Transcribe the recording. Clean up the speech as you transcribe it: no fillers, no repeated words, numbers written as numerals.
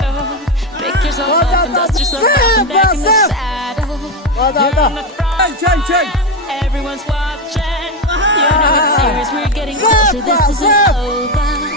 bottles. Pick yourself up and dust yourself off and back in the saddle. You're on the front. Everyone's watching. You know it's serious. We're getting closer. This isn't over.